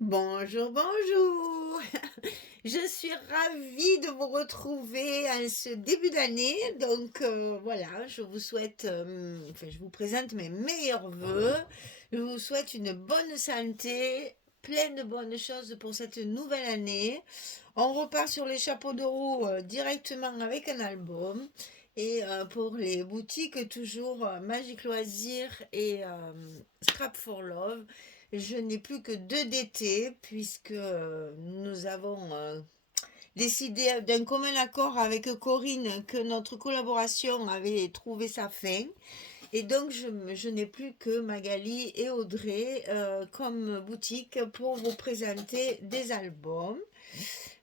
Bonjour, bonjour. Je suis ravie de vous retrouver en ce début d'année. Donc voilà, je vous souhaite, je vous présente mes meilleurs vœux. Je vous souhaite une bonne santé, plein de bonnes choses pour cette nouvelle année. On repart sur les chapeaux de roue directement avec un album. Et pour les boutiques, toujours Magic Loisirs et Scrap for Love. Je n'ai plus que 2 d'été puisque nous avons décidé d'un commun accord avec Corinne que notre collaboration avait trouvé sa fin. Et donc je n'ai plus que Magali et Audrey comme boutique pour vous présenter des albums.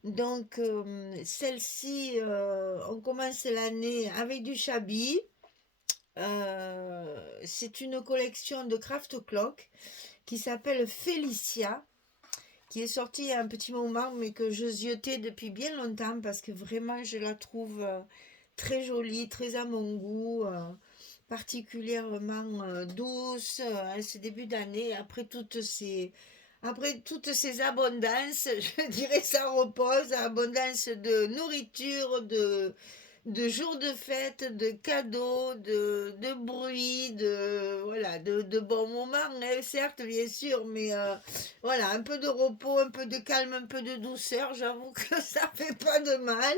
Donc celle-ci, on commence l'année avec du Chabi. C'est une collection de Craft Clock qui s'appelle Félicia, qui est sortie il y a un petit moment, mais que je ziotais depuis bien longtemps parce que vraiment je la trouve très jolie, très à mon goût, particulièrement douce à ce début d'année, après toutes ces abondances, je dirais ça repose, abondance de nourriture, de jours de fête, de cadeaux, de bruit, voilà, de bons moments, hein, certes, bien sûr, mais voilà, un peu de repos, un peu de calme, un peu de douceur, j'avoue que ça fait pas de mal.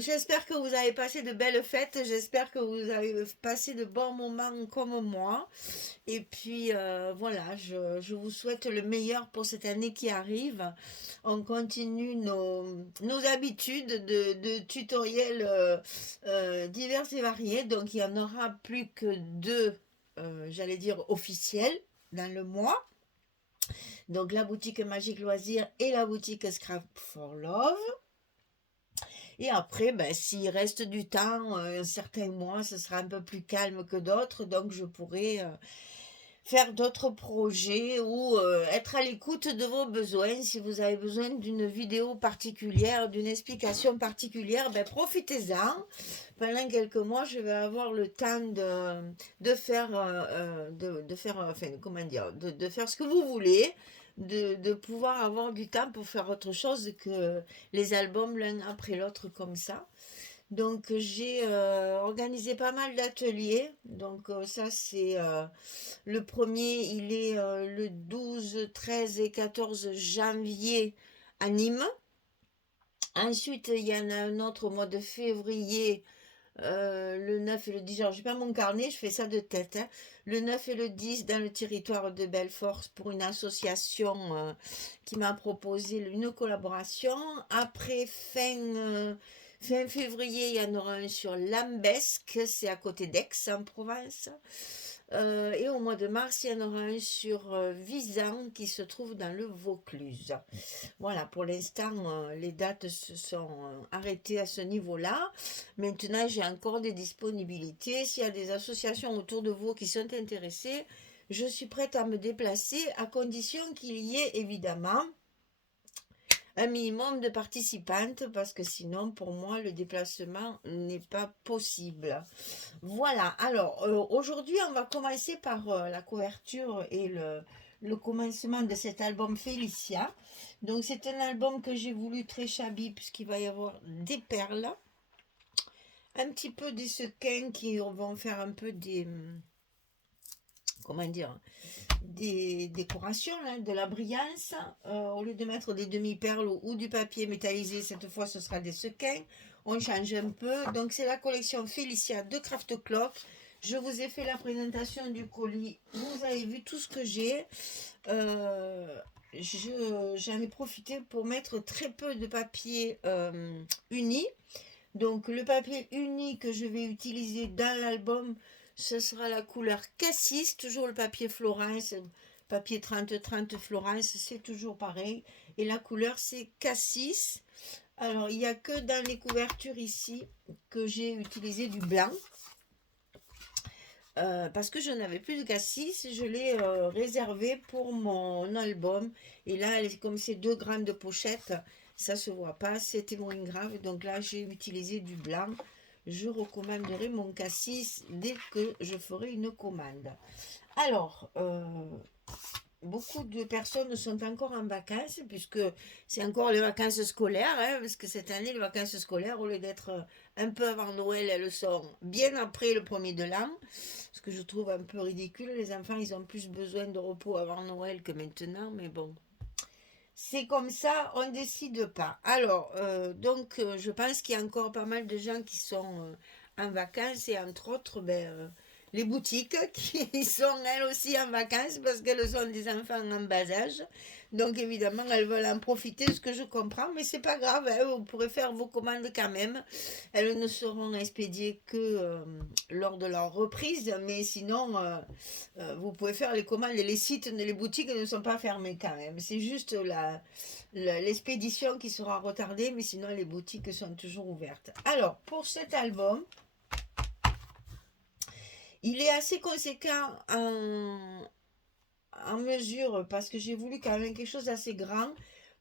J'espère que vous avez passé de belles fêtes, j'espère que vous avez passé de bons moments comme moi. Et puis voilà, je vous souhaite le meilleur pour cette année qui arrive. On continue nos habitudes de tutoriels divers et variés. Donc il n'y en aura plus que deux, j'allais dire, officiels dans le mois. Donc la boutique Magique Loisirs et la boutique Scrap for Love. Et après, ben, s'il reste du temps, un certain mois, ce sera un peu plus calme que d'autres. Donc je pourrai faire d'autres projets ou être à l'écoute de vos besoins. Si vous avez besoin d'une vidéo particulière, d'une explication particulière, ben profitez-en. Pendant quelques mois, je vais avoir le temps de faire, enfin, comment dire, de faire ce que vous voulez. De pouvoir avoir du temps pour faire autre chose que les albums l'un après l'autre comme ça. Donc j'ai organisé pas mal d'ateliers. Donc ça c'est le premier, il est le 12, 13 et 14 janvier à Nîmes. Ensuite, il y en a un autre au mois de février, le 9 et le 10. Alors, j'ai pas mon carnet, je fais ça de tête, hein. Le 9 et le 10 dans le territoire de Belfort pour une association qui m'a proposé une collaboration. Après, fin février, il y en aura un sur Lambesque, c'est à côté d'Aix en Provence. Et au mois de mars, il y en aura un sur Visan qui se trouve dans le Vaucluse. Voilà, pour l'instant, les dates se sont arrêtées à ce niveau-là. Maintenant, j'ai encore des disponibilités. S'il y a des associations autour de vous qui sont intéressées, je suis prête à me déplacer à condition qu'il y ait évidemment un minimum de participantes parce que sinon, pour moi, le déplacement n'est pas possible. Voilà, alors aujourd'hui, on va commencer par la couverture et le commencement de cet album Félicia. Donc, c'est un album que j'ai voulu très shabby puisqu'il va y avoir des perles, un petit peu des sequins qui vont faire un peu comment dire, des décorations, hein, de la brillance. Au lieu de mettre des demi-perles ou du papier métallisé, cette fois ce sera des sequins. On change un peu. Donc c'est la collection Félicia de Craft Clock. Je vous ai fait la présentation du colis. Vous avez vu tout ce que j'ai. J'en ai profité pour mettre très peu de papier uni. Donc le papier uni que je vais utiliser dans l'album, ce sera la couleur cassis, toujours le papier Florence, papier 30-30 Florence, c'est toujours pareil. Et la couleur c'est cassis. Alors il n'y a que dans les couvertures ici que j'ai utilisé du blanc. Parce que je n'avais plus de cassis, je l'ai réservé pour mon album. Et là, comme c'est deux grandes pochettes, ça se voit pas, c'était moins grave. Donc là, j'ai utilisé du blanc. Je recommanderai mon cassis dès que je ferai une commande. Alors, beaucoup de personnes sont encore en vacances, puisque c'est encore les vacances scolaires, hein, parce que cette année, les vacances scolaires, au lieu d'être un peu avant Noël, elles sont bien après le premier de l'an, ce que je trouve un peu ridicule. Les enfants, ils ont plus besoin de repos avant Noël que maintenant, mais bon. C'est comme ça, on décide pas. Alors, je pense qu'il y a encore pas mal de gens qui sont en vacances et entre autres, les boutiques qui sont elles aussi en vacances parce qu'elles ont des enfants en bas âge. Donc, évidemment, elles veulent en profiter, ce que je comprends, mais c'est pas grave, hein, vous pourrez faire vos commandes quand même. Elles ne seront expédiées que lors de leur reprise, mais sinon, vous pouvez faire les commandes et les sites, les boutiques ne sont pas fermés quand même. C'est juste l'expédition qui sera retardée, mais sinon les boutiques sont toujours ouvertes. Alors, pour cet album, il est assez conséquent en mesure parce que j'ai voulu quand même quelque chose d'assez grand,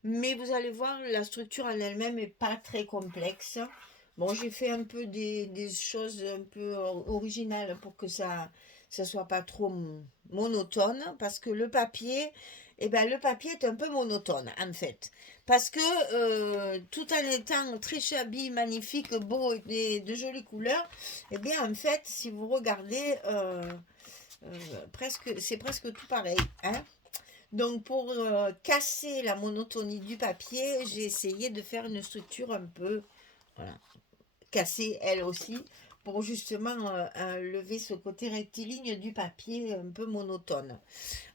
mais vous allez voir, la structure en elle-même est pas très complexe. Bon, j'ai fait un peu des choses un peu originales pour que ça soit pas trop monotone, parce que le papier, le papier est un peu monotone en fait. Parce que tout en étant très shabby, magnifique, beau et de jolies couleurs, en fait, si vous regardez, c'est presque tout pareil, hein. Donc pour casser la monotonie du papier, j'ai essayé de faire une structure un peu, voilà, cassée elle aussi, pour justement lever ce côté rectiligne du papier un peu monotone.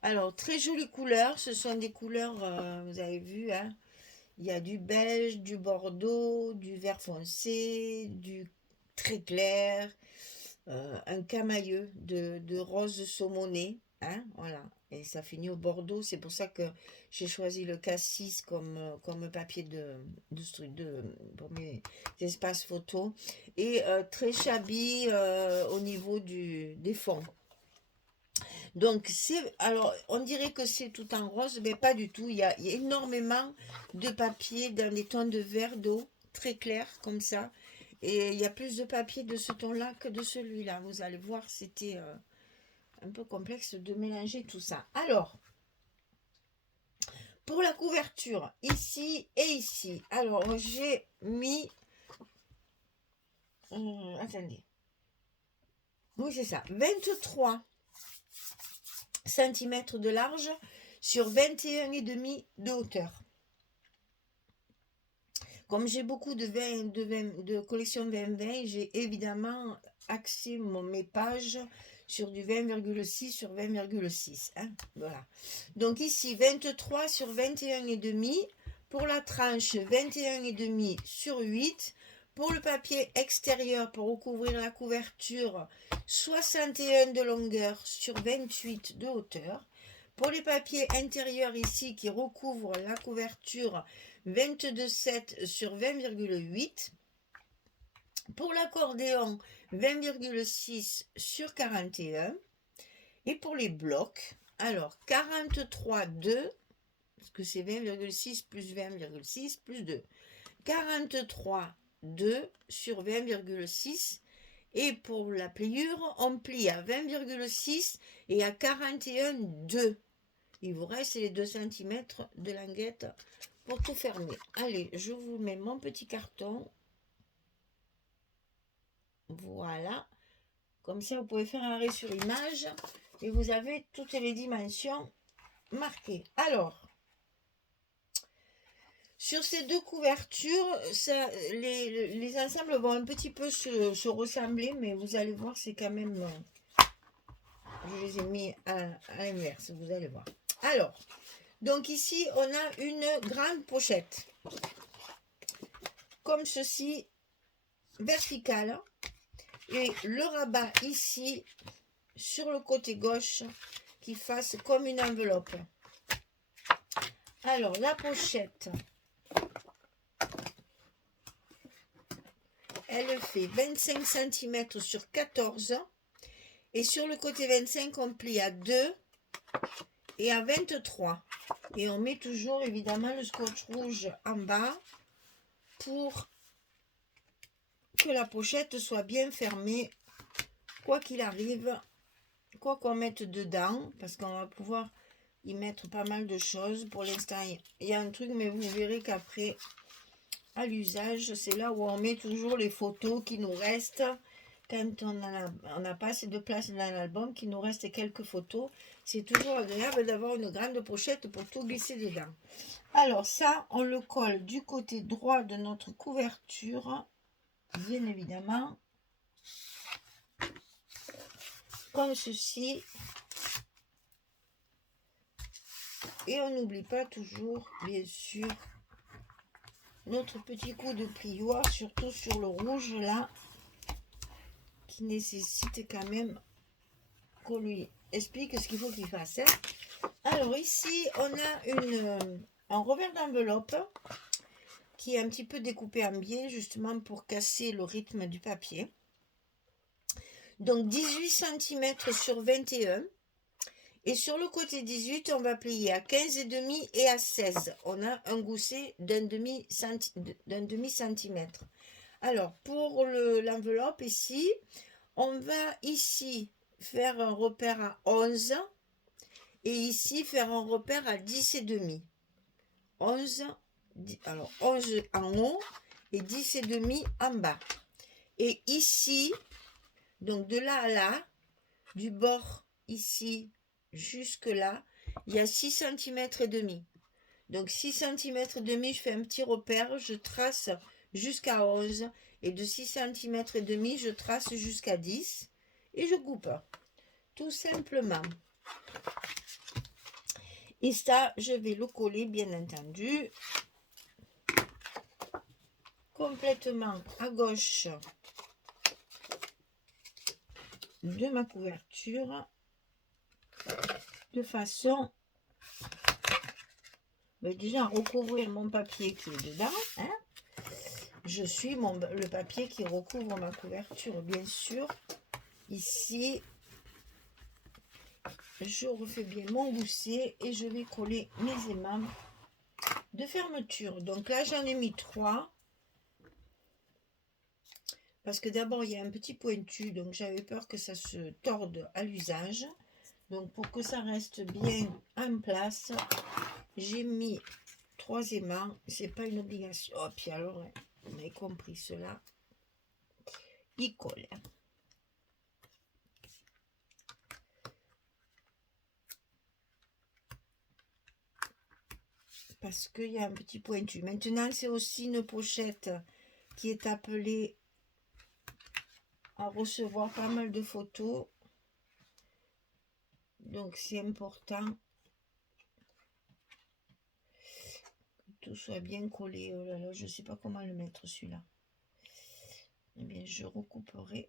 Alors, très jolies couleurs, ce sont des couleurs, vous avez vu, hein, il y a du beige, du bordeaux, du vert foncé, du très clair, un camailleux de rose saumonné, hein, voilà. Et ça finit au bordeaux, c'est pour ça que j'ai choisi le cassis comme papier pour mes espaces photos. Et très shabby au niveau des fonds. Donc, alors, on dirait que c'est tout en rose, mais pas du tout. Il y a énormément de papier dans des tons de vert d'eau, très clairs, comme ça. Et il y a plus de papier de ce ton-là que de celui-là. Vous allez voir, c'était un peu complexe de mélanger tout ça. Alors, pour la couverture, ici et ici. Alors, j'ai mis... attendez. Oui, c'est ça. 23 centimètres de large sur 21,5 de hauteur. Comme j'ai beaucoup de collections 20-20, j'ai évidemment axé mes pages sur du 20,6 sur 20,6. Hein, voilà. Donc ici, 23 sur 21,5. Pour la tranche, 21,5 sur 8. Pour le papier extérieur, pour recouvrir la couverture, 61 de longueur sur 28 de hauteur. Pour les papiers intérieurs ici qui recouvrent la couverture, 22,7 sur 20,8. Pour l'accordéon, 20,6 sur 41. Et pour les blocs, alors 43,2, parce que c'est 20,6 plus 20,6 plus 2. 43,2 sur 20,6. Et pour la pliure, on plie à 20,6 et à 41,2. Il vous reste les 2 cm de languette pour tout fermer. Allez, je vous mets mon petit carton. Voilà. Comme ça, vous pouvez faire un arrêt sur image et vous avez toutes les dimensions marquées. Alors, sur ces deux couvertures, les ensembles vont un petit peu se ressembler, mais vous allez voir, c'est quand même... je les ai mis à l'inverse, vous allez voir. Alors, donc ici, on a une grande pochette. Comme ceci, verticale. Et le rabat ici, sur le côté gauche, qui fasse comme une enveloppe. Alors, la pochette, elle fait 25 cm sur 14. Et sur le côté 25, on plie à 2 et à 23. Et on met toujours, évidemment, le scotch rouge en bas pour que la pochette soit bien fermée, quoi qu'il arrive, quoi qu'on mette dedans, parce qu'on va pouvoir y mettre pas mal de choses. Pour l'instant, il y a un truc, mais vous verrez qu'après, à l'usage, c'est là où on met toujours les photos qui nous restent. Quand on n'a pas assez de place dans l'album, qu'il nous reste quelques photos, c'est toujours agréable d'avoir une grande pochette pour tout glisser dedans. Alors ça, on le colle du côté droit de notre couverture, bien évidemment, comme ceci. Et on n'oublie pas toujours, bien sûr, notre petit coup de plioir, surtout sur le rouge là, qui nécessite quand même qu'on lui explique ce qu'il faut qu'il fasse. Alors ici, on a un revers d'enveloppe qui est un petit peu découpé en biais, justement pour casser le rythme du papier. Donc 18 cm sur 21. Et sur le côté 18, on va plier à 15,5 et à 16. On a un gousset d'un demi-centimètre. Alors, pour l'enveloppe ici, on va ici faire un repère à 11 et ici faire un repère à 10,5. 11, alors 11 en haut et 10,5 en bas. Et ici, donc de là à là, du bord ici jusque là, il y a 6 cm et demi. Donc 6 cm et demi, je fais un petit repère, je trace jusqu'à 11 et de 6 cm et demi, je trace jusqu'à 10 et je coupe tout simplement. Et ça, je vais le coller bien entendu complètement à gauche de ma couverture de façon déjà à recouvrir mon papier qui est dedans. Hein. Je suis le papier qui recouvre ma couverture, bien sûr. Ici, je refais bien mon gousset et je vais coller mes aimants de fermeture. Donc là, j'en ai mis 3. Parce que d'abord, il y a un petit pointu, donc j'avais peur que ça se torde à l'usage. Donc pour que ça reste bien en place, j'ai mis 3 aimants. C'est pas une obligation. Oh, puis alors, vous avez compris cela. Il colle. Parce qu'il y a un petit pointu. Maintenant, c'est aussi une pochette qui est appelée à recevoir pas mal de photos. Donc, c'est important que tout soit bien collé. Oh là là, je ne sais pas comment le mettre celui-là. Eh bien, je recouperai.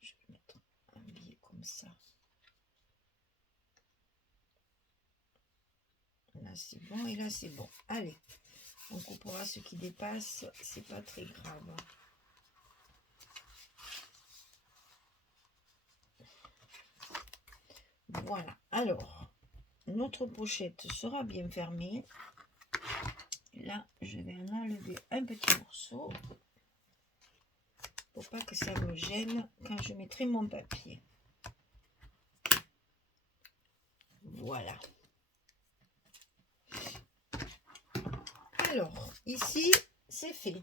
Je vais mettre un biais comme ça. Là, c'est bon et là, c'est bon. Allez, on coupera ce qui dépasse. C'est pas très grave. Voilà. Alors, notre pochette sera bien fermée. Là, je vais en enlever un petit morceau pour pas que ça me gêne quand je mettrai mon papier. Voilà. Alors, ici, c'est fait.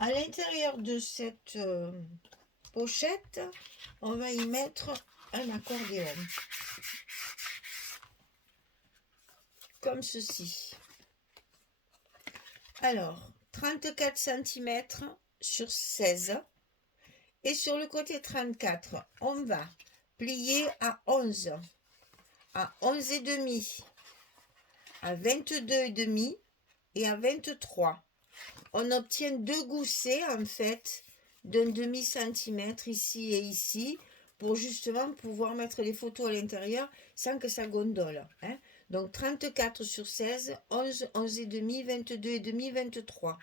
À l'intérieur de cette pochette, on va y mettre un accordéon. Comme ceci. Alors, 34 cm sur 16. Et sur le côté 34, on va plier à 11, à 11,5, à 22,5 et à 23. On obtient 2 goussets en fait d'un demi-centimètre ici et ici pour justement pouvoir mettre les photos à l'intérieur sans que ça gondole. Hein. Donc 34 sur 16, 11, 11,5, 22,5, 23.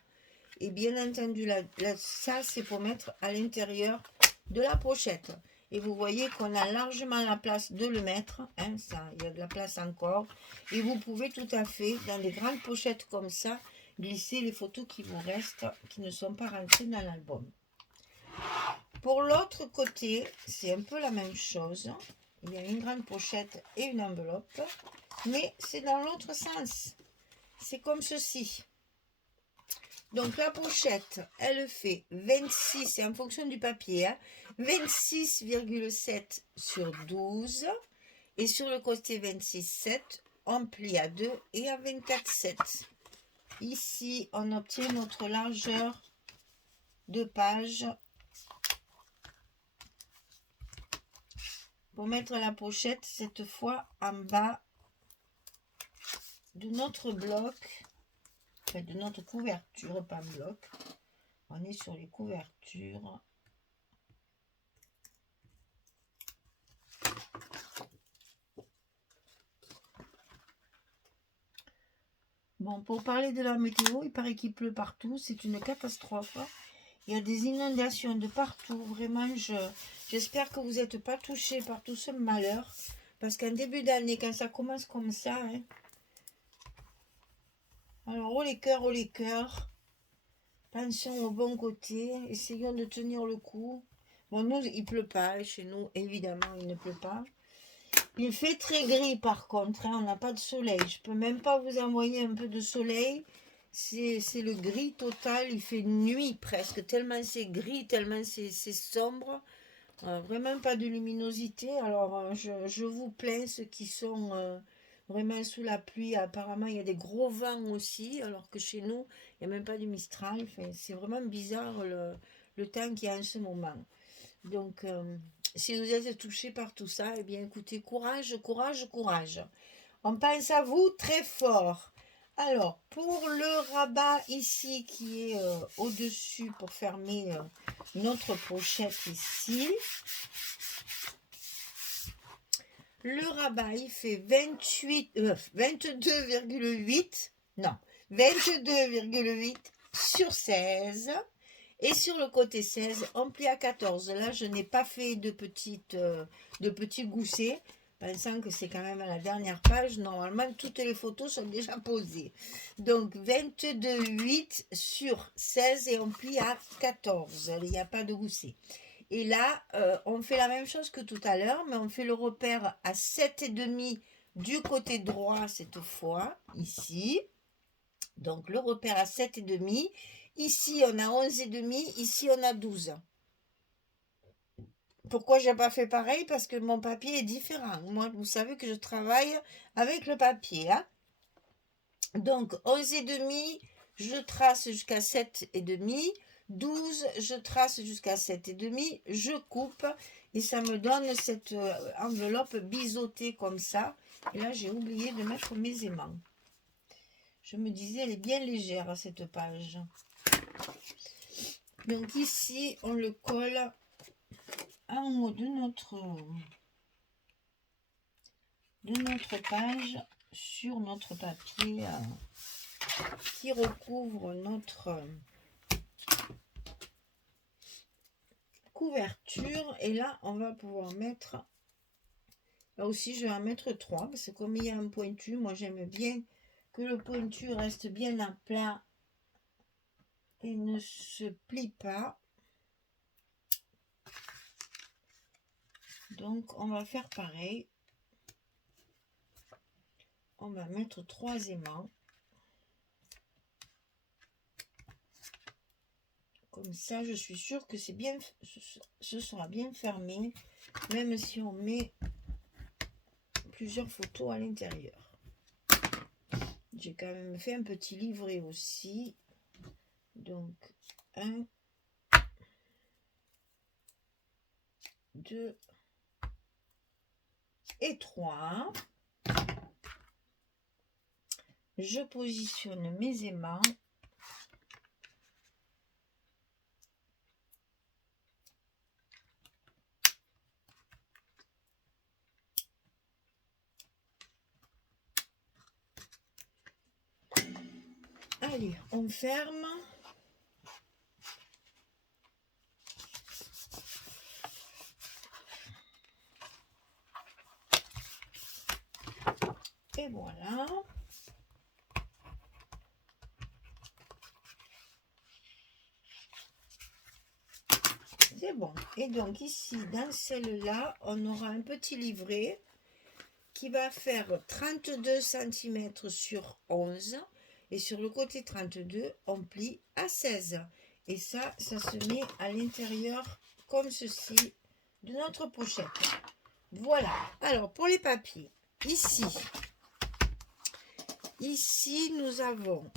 Et bien entendu, ça c'est pour mettre à l'intérieur de la pochette. Et vous voyez qu'on a largement la place de le mettre. Hein, ça, il y a de la place encore. Et vous pouvez tout à fait, dans des grandes pochettes comme ça, glisser les photos qui vous restent, qui ne sont pas rentrées dans l'album. Pour l'autre côté, c'est un peu la même chose. il y a une grande pochette et une enveloppe, mais c'est dans l'autre sens. C'est comme ceci. Donc la pochette, elle fait 26, c'est en fonction du papier, hein, 26,7 sur 12. Et sur le côté 26,7, on plie à 2 et à 24,7. Ici, on obtient notre largeur de page pour mettre la pochette, cette fois en bas de notre bloc, enfin de notre couverture, pas bloc. On est sur les couvertures. Bon, pour parler de la météo, il paraît qu'il pleut partout, c'est une catastrophe. Il y a des inondations de partout. Vraiment, j'espère que vous n'êtes pas touchés par tout ce malheur. Parce qu'en début d'année, quand ça commence comme ça, hein, alors oh les cœurs, pensons au bon côté, essayons de tenir le coup. Bon, nous, il pleut pas, chez nous, évidemment, il ne pleut pas. Il fait très gris par contre, hein, on n'a pas de soleil. Je peux même pas vous envoyer un peu de soleil. C'est le gris total, il fait nuit presque, tellement c'est gris, tellement c'est sombre. Vraiment pas de luminosité. Alors je vous plains ceux qui sont vraiment sous la pluie. Apparemment il y a des gros vents aussi, alors que chez nous il n'y a même pas du Mistral. Enfin, c'est vraiment bizarre le temps qu'il y a en ce moment. Donc si vous êtes touché par tout ça, eh bien écoutez, courage, courage, courage. On pense à vous très fort. Alors, pour le rabat ici qui est au-dessus pour fermer notre pochette ici, le rabat il fait 22,8, non, 22,8 sur 16. Et sur le côté 16, on plie à 14. Là, je n'ai pas fait de petits goussets, pensant que c'est quand même à la dernière page. Normalement, toutes les photos sont déjà posées. Donc, 22,8 sur 16 et on plie à 14. Il n'y a pas de gousset. Et là, on fait la même chose que tout à l'heure, mais on fait le repère à 7,5 du côté droit cette fois, ici. Donc, le repère à 7,5. Ici, on a 11,5. Ici, on a 12. Pourquoi je n'ai pas fait pareil? Parce que mon papier est différent. Moi, vous savez que je travaille avec le papier. Hein? Donc, 11,5, je trace jusqu'à 7,5. 12, je trace jusqu'à 7,5. Je coupe et ça me donne cette enveloppe biseautée comme ça. Et là, j'ai oublié de mettre mes aimants. Je me disais, elle est bien légère, cette page. Donc ici, on le colle en haut de notre page sur notre papier qui recouvre notre couverture. Et là, on va pouvoir mettre, là aussi, je vais en mettre 3 parce que comme il y a un pointu, moi j'aime bien que le pointu reste bien à plat et ne se plie pas. Donc, on va faire pareil. On va mettre 3 aimants. Comme ça, je suis sûre que c'est bien, ce sera bien fermé, même si on met plusieurs photos à l'intérieur. J'ai quand même fait un petit livret aussi. Donc, 1, 2 et 3. Je positionne mes aimants. Allez, on ferme. Et voilà. C'est très bon. Et donc ici, dans celle-là, on aura un petit livret qui va faire 32 cm sur 11. Et sur le côté 32, on plie à 16. Et ça se met à l'intérieur comme ceci de notre pochette. Voilà. Alors, pour les papiers, ici nous avons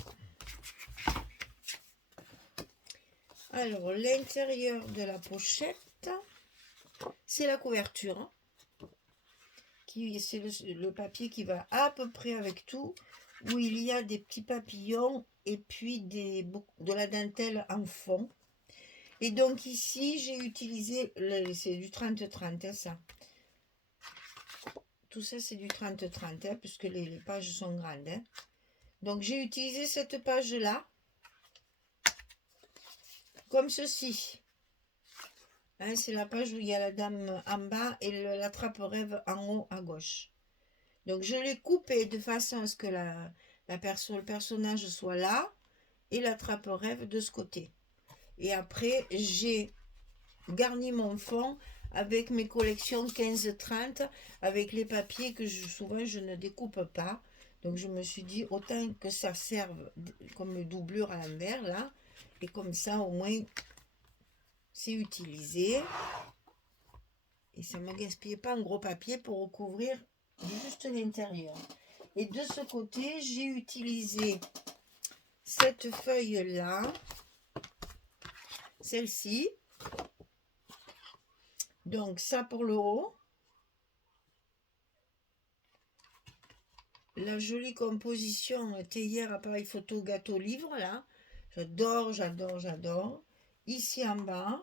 alors l'intérieur de la pochette, c'est la couverture. C'est le papier qui va à peu près avec tout, où il y a des petits papillons et puis de la dentelle en fond. Et donc ici, j'ai utilisé, c'est du 30-30, hein, ça. Tout ça, c'est du 30-30, hein, puisque les pages sont grandes. Hein. Donc j'ai utilisé cette page-là, comme ceci. Hein, c'est la page où il y a la dame en bas et la trappe-rêve en haut à gauche. Donc je l'ai coupé de façon à ce que le personnage soit là et la trappe-rêve de ce côté. Et après, j'ai garni mon fond avec mes collections 15-30, avec les papiers que souvent je ne découpe pas. Donc je me suis dit, autant que ça serve comme doublure à l'envers, là. Et comme ça, au moins, c'est utilisé. Et ça ne me gaspille pas un gros papier pour recouvrir juste l'intérieur. Et de ce côté, j'ai utilisé cette feuille-là, celle-ci. Donc ça pour le haut. La jolie composition théière appareil photo gâteau livre là. J'adore, j'adore, j'adore. Ici en bas.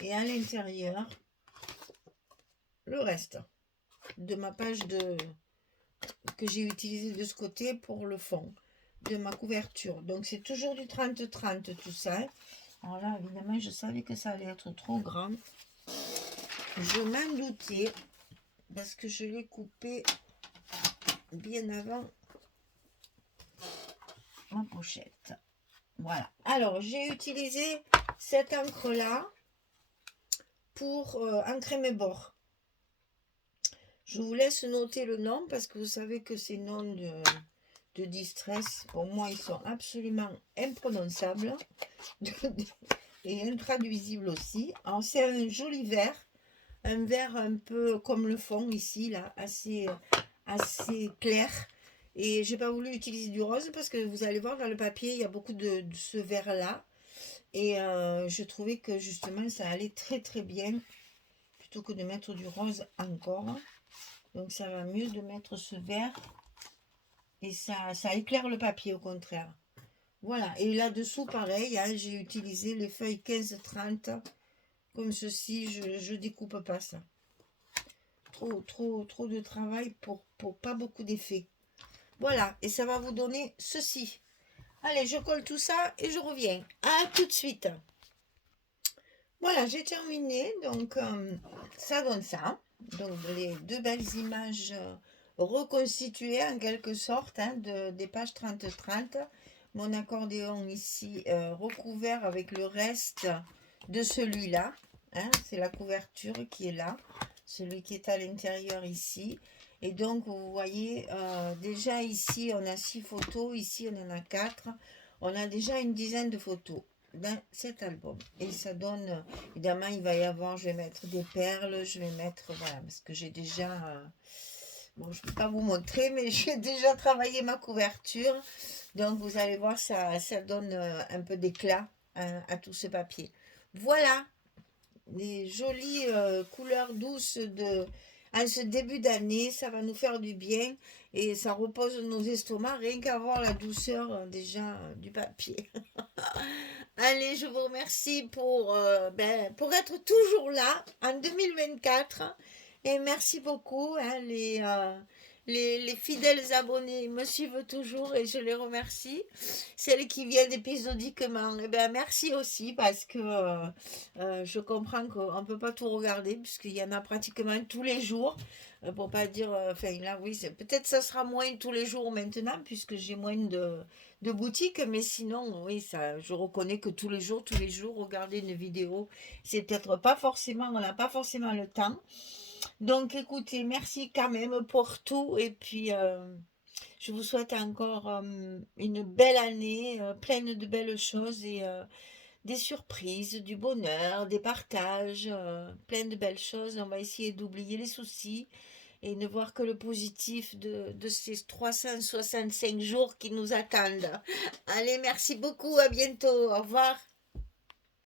Et à l'intérieur, le reste de ma page que j'ai utilisé de ce côté pour le fond de ma couverture. Donc c'est toujours du 30-30 tout ça. Alors là, évidemment, je savais que ça allait être trop grand. Je m'en doutais parce que je l'ai coupé bien avant ma pochette. Voilà. Alors, j'ai utilisé cette encre-là pour ancrer mes bords. Je vous laisse noter le nom parce que vous savez que ces noms de distress, pour moi, ils sont absolument imprononçables et intraduisibles aussi. Alors, c'est un joli vert, un vert un peu comme le fond ici, là, assez clair. Et j'ai pas voulu utiliser du rose parce que vous allez voir dans le papier, il y a beaucoup de ce vert-là. Et je trouvais que justement, ça allait très très bien plutôt que de mettre du rose encore. Donc ça va mieux de mettre ce vert et ça éclaire le papier au contraire. Voilà, et là-dessous pareil, hein, j'ai utilisé les feuilles 15-30 comme ceci, je découpe pas ça. Trop de travail pour pas beaucoup d'effets. Voilà, et ça va vous donner ceci. Allez, je colle tout ça et je reviens. À tout de suite. Voilà, j'ai terminé, donc ça donne ça. Donc les deux belles images reconstituées en quelque sorte hein, des pages 30-30. Mon accordéon ici recouvert avec le reste de celui-là. Hein, c'est la couverture qui est là, celui qui est à l'intérieur ici. Et donc vous voyez, déjà ici on a 6 photos, ici on en a 4. On a déjà une dizaine de photos dans cet album. Et ça donne, évidemment, il va y avoir, je vais mettre des perles, je vais mettre, voilà, parce que j'ai déjà, bon, je ne peux pas vous montrer, mais j'ai déjà travaillé ma couverture. Donc, vous allez voir, ça donne un peu d'éclat à tout ce papier. Voilà, les jolies couleurs douces en ce début d'année, ça va nous faire du bien et ça repose nos estomacs, rien qu'à voir la douceur déjà du papier. Allez, je vous remercie pour être toujours là en 2024 et merci beaucoup hein, les fidèles abonnés me suivent toujours et je les remercie. Celles qui viennent épisodiquement, eh ben merci aussi parce que je comprends qu'on ne peut pas tout regarder puisqu'il y en a pratiquement tous les jours. Pour pas dire, enfin là oui, peut-être ça sera moins tous les jours maintenant puisque j'ai moins de boutiques, mais sinon oui, ça, je reconnais que tous les jours, regarder une vidéo, c'est peut-être pas forcément, on n'a pas forcément le temps. Donc écoutez, merci quand même pour tout et puis je vous souhaite encore une belle année, pleine de belles choses et des surprises, du bonheur, des partages, plein de belles choses. On va essayer d'oublier les soucis et ne voir que le positif de ces 365 jours qui nous attendent. Allez, merci beaucoup, à bientôt, au revoir.